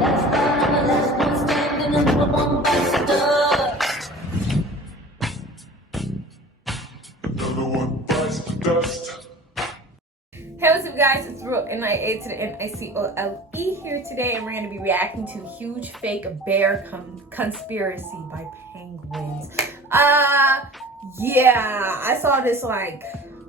That's why I'm the last one standing and the one bites the dust. Another one bites the dust. Hey, what's up guys, it's Therealnianicole to the N-I-C-O-L-E here today, and we're going to be reacting to huge fake bear conspiracy by penguins. Yeah, I saw this like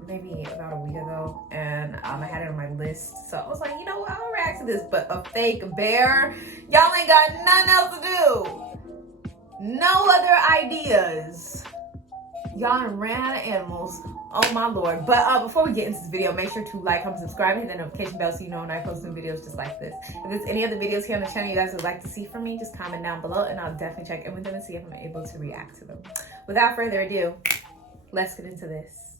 maybe about a week ago, and I had it on my list, so I was like, you know what, I'll react to this. But a fake bear, y'all ain't got nothing else to do, no other ideas, y'all ran out of animals. Oh my lord. But before we get into this video, make sure to like, comment, subscribe, and hit the notification bell so you know when I post new videos just like this. If there's any other videos here on the channel you guys would like to see from me, just comment down below and I'll definitely check in with them and see if I'm able to react to them. Without further ado, let's get into this.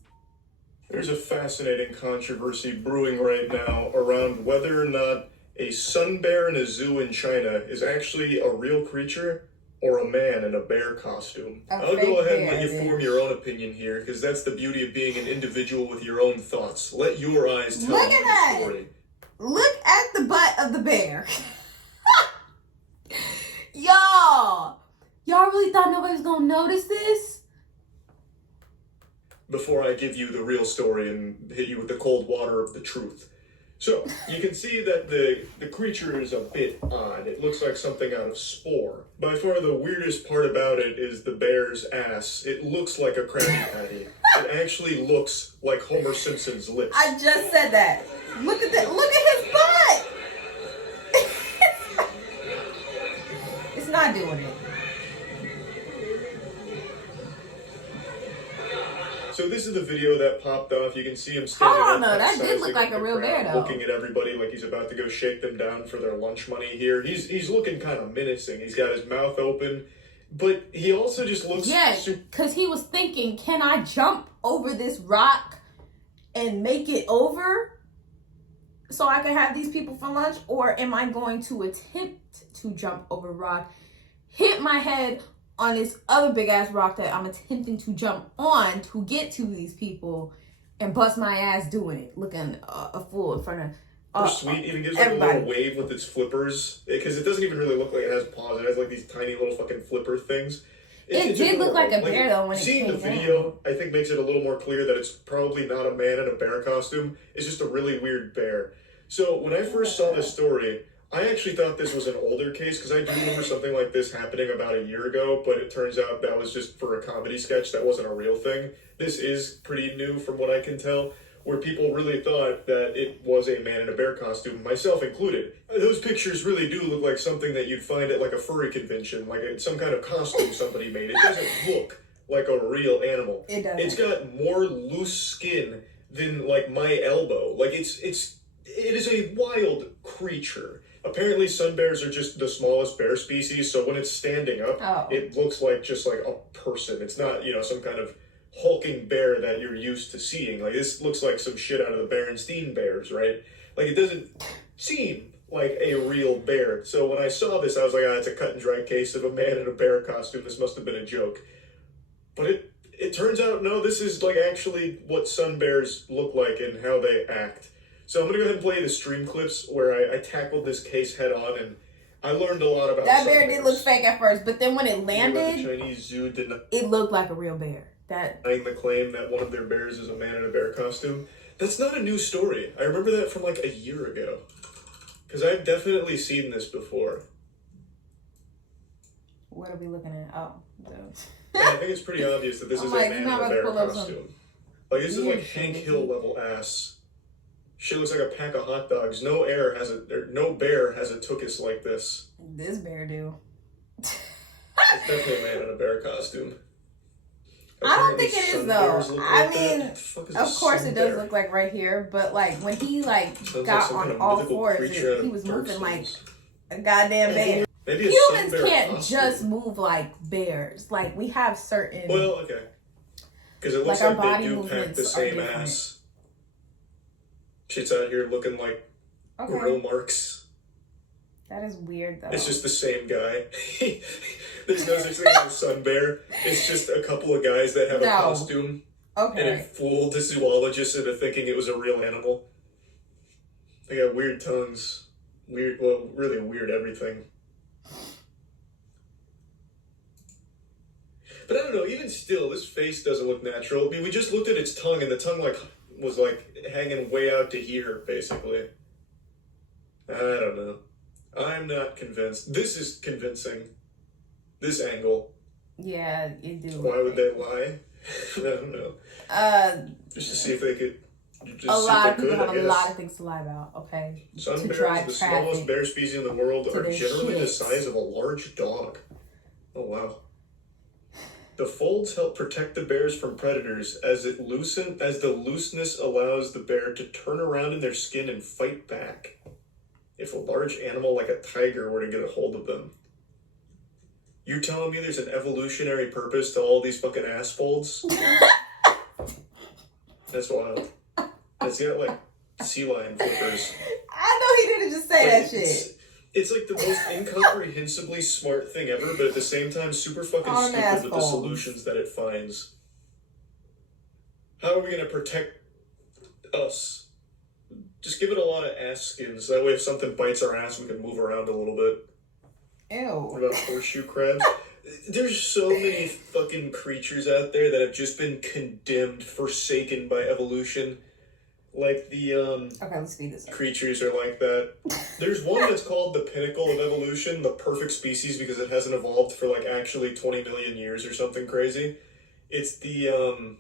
There's a fascinating controversy brewing right now around whether or not a sun bear in a zoo in China is actually a real creature or a man in a bear costume. I'll go ahead and let you form your own opinion here, because that's the beauty of being an individual with your own thoughts. Let your eyes tell you the story. Look at the butt of the bear. Y'all really thought nobody was gonna notice this? Before I give you the real story and hit you with the cold water of the truth. So, you can see that the creature is a bit odd. It looks like something out of Spore. By far the weirdest part about it is the bear's ass. It looks like a Krabby Patty. It actually looks like Homer Simpson's lips. I just said that. Look at that. Look at his butt. It's not doing it. So this is the video that popped off. You can see him standing Oh no, up, that did look like a real bear though. Looking at everybody like he's about to go shake them down for their lunch money here. He's looking kind of menacing. He's got his mouth open, but he also just looks... Yeah, because he was thinking, can I jump over this rock and make it over so I can have these people for lunch? Or am I going to attempt to jump over a rock, hit my head on this other big ass rock that I'm attempting to jump on to get to these people, and bust my ass doing it, looking a fool in front of sweet. Even gives like everybody a little wave with its flippers, because it doesn't even really look like it has paws. It has like these tiny little fucking flipper things. It did look like a bear though when it came down. Seeing the video, I think makes it a little more clear that it's probably not a man in a bear costume. It's just a really weird bear. So when I first saw this story, I actually thought this was an older case, because I do remember something like this happening about a year ago, but it turns out that was just for a comedy sketch. That wasn't a real thing. This is pretty new from what I can tell, where people really thought that it was a man in a bear costume, myself included. Those pictures really do look like something that you'd find at like a furry convention, like some kind of costume somebody made. It doesn't look like a real animal. It doesn't. It's got more loose skin than like my elbow. Like it is a wild creature. Apparently sun bears are just the smallest bear species, so when it's standing up, it looks like just like a person. It's not, you know, some kind of hulking bear that you're used to seeing. Like, this looks like some shit out of the Berenstain Bears, right? Like, it doesn't seem like a real bear. So when I saw this, I was like, it's a cut and dry case of a man in a bear costume. This must have been a joke. But it turns out, no, this is like actually what sun bears look like and how they act. So I'm going to go ahead and play the stream clips where I tackled this case head on, and I learned a lot about that bear did look fake at first, but then when it landed, the Chinese zoo did not... it looked like a real bear. The claim that one of their bears is a man in a bear costume. That's not a new story. I remember that from like a year ago, because I've definitely seen this before. What are we looking at? Oh, yeah, I think it's pretty obvious that this is a man in a bear costume. Like, this is like Hank Hill level ass. Shit looks like a pack of hot dogs. No bear has a tuchus like this. This bear do. It's definitely a man in a bear costume. I don't think it is though. I mean, of course it does look like right here, but like when he like got on all fours, he was moving like a goddamn bear. Humans can't just move like bears. Like, we have certain... Well, okay. Because it looks like they do pack the same ass. Shit's out here looking like grill marks. That is weird, though. It's just the same guy. There's no such thing as a sun bear. It's just a couple of guys that have a costume. Okay. And it fooled the zoologist into thinking it was a real animal. They got weird tongues. weird, well, really weird everything. But I don't know, even still, this face doesn't look natural. I mean, we just looked at its tongue, and the tongue, like, was, like, hanging way out to here, basically. I don't know. I'm not convinced. This is convincing. This angle. Yeah, you do. Why would they lie? I don't know. Just to see if they could. A lot of people have a lot of things to lie about, okay? Sun bears, the smallest bear species in the world, are generally the size of a large dog. Oh, wow. The folds help protect the bears from predators as the looseness allows the bear to turn around in their skin and fight back if a large animal like a tiger were to get a hold of them. You telling me there's an evolutionary purpose to all these fucking ass folds? That's wild. It's got like sea lion flippers. I know he didn't just say that shit. It's like the most incomprehensibly smart thing ever, but at the same time super fucking stupid with the solutions that it finds. How are we gonna protect us? Just give it a lot of ass skins. That way if something bites our ass, we can move around a little bit. Ew. What about horseshoe crabs? There's so many fucking creatures out there that have just been condemned, forsaken by evolution. Like the, okay, let's speed this up. Creatures are like that. There's one that's called the pinnacle of evolution, the perfect species, because it hasn't evolved for, like, actually 20 million years or something crazy. It's the,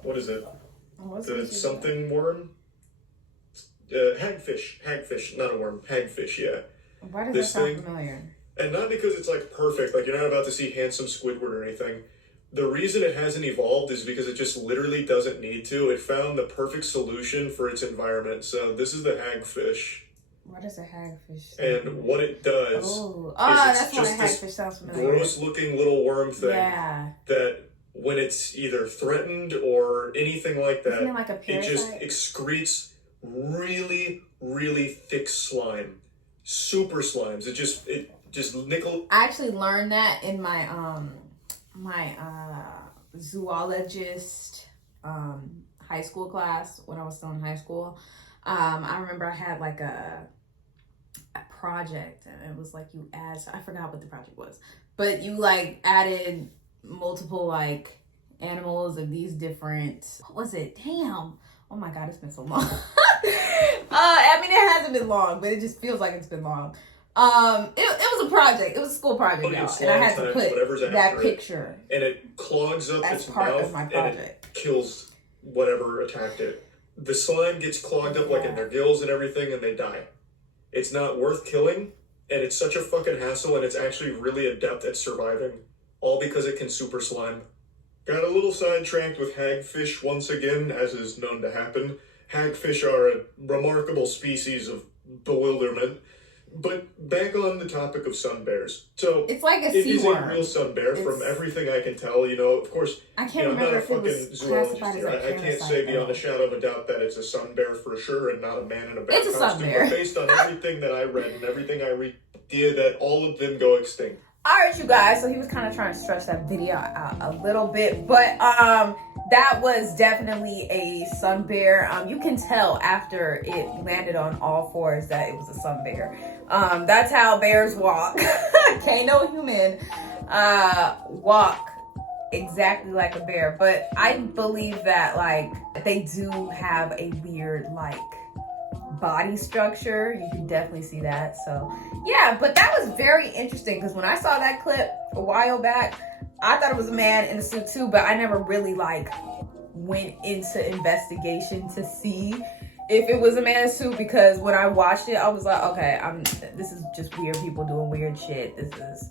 what is it? The something worm? Hagfish, not a worm. Hagfish, yeah. Why does that sound familiar? And not because it's, like, perfect. Like, you're not about to see handsome Squidward or anything. The reason it hasn't evolved is because it just literally doesn't need to. It found the perfect solution for its environment. So this is the hagfish. What is a hagfish? And what it does is that's why a hagfish sounds familiar. Gross looking little worm thing that when it's either threatened or anything like that, isn't it like a parasite? It just excretes really, really thick slime. Super slimes. It just nickel. I actually learned that in my zoologist high school class when I was still in high school. I remember I had like a project, and it was like you add, I forgot what the project was, but you like added multiple like animals of these different, what was it? Damn. Oh my God, it's been so long. I mean, it hasn't been long, but it just feels like it's been long. It was a project. It was a school project, y'all, and I had to put that picture. And it clogs up its mouth and it kills whatever attacked it. The slime gets clogged up like in their gills and everything, and they die. It's not worth killing, and it's such a fucking hassle, and it's actually really adept at surviving, all because it can super slime. Got a little sidetracked with hagfish once again, as is known to happen. Hagfish are a remarkable species of bewilderment. But back on the topic of sun bears. So it's like a sea worm. It is a real sun bear from everything I can tell. You know, of course, I can't remember if it was classified as a I can't say beyond a shadow of a doubt that it's a sun bear for sure and not a man in a bat costume. It's a sun bear. But based on everything that I read and everything I read, that all of them go extinct. All right, you guys. So he was kind of trying to stretch that video out a little bit, but that was definitely a sun bear. You can tell after it landed on all fours that it was a sun bear. That's how bears walk. Can't no human walk exactly like a bear, but I believe that like they do have a weird like body structure. You can definitely see that. So yeah, but that was very interesting because when I saw that clip a while back, I thought it was a man in a suit too, but I never really like went into investigation to see if it was a man in a suit, because when I watched it I was like, okay, this is just weird people doing weird shit. This is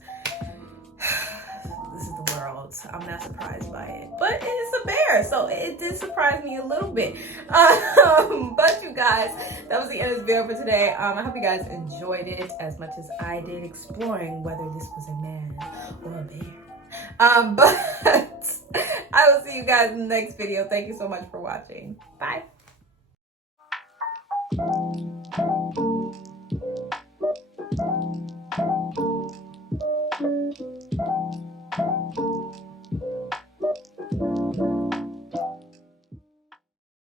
the world. I'm not surprised by it, but it's a bear, so it did surprise me a little bit. But you guys, that was the end of this video for today. I hope you guys enjoyed it as much as I did, exploring whether this was a man or a bear. But I will see you guys in the next video. Thank you so much for watching. Bye.